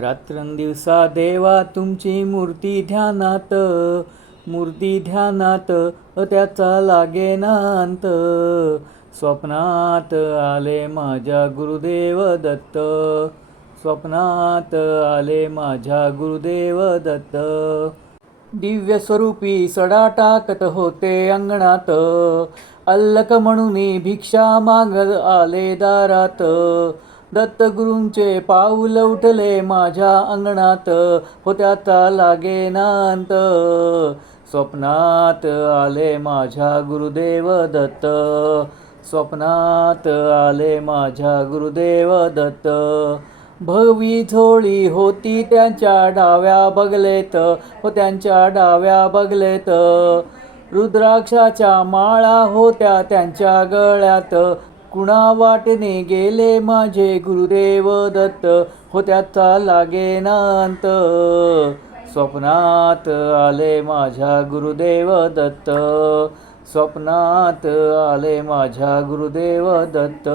रात्रंदिवसा देवा तुमची मूर्ती ध्यानात मूर्ती ध्यानात त्याचा लागे नांत स्वप्नात आले माझ्या गुरुदेव दत्त स्वप्नात आले माझ्या गुरुदेव दत्त दिव्य स्वरूपी सडा टाकत होते अंगणात अल्लक म्हणून भिक्षा माग आले दारात दत्तगुरूंचे पाऊल उठले माझ्या अंगणात होत्याचा लागे नांत स्वप्नात आले माझ्या गुरुदेव दत्त स्वप्नात आले माझ्या गुरुदेव दत्त भवी झोळी होती त्यांच्या डाव्या बगलेत हो त्यांच्या डाव्या बगलेत रुद्राक्षाच्या माळा होत्या त्यांच्या गळ्यात कुणा वाटेने गेले माझे गुरुदेव दत्त हो त्याचा लागे स्वप्नात आले माझ्या गुरुदेव दत्त स्वप्नात आले माझ्या गुरुदेव दत्त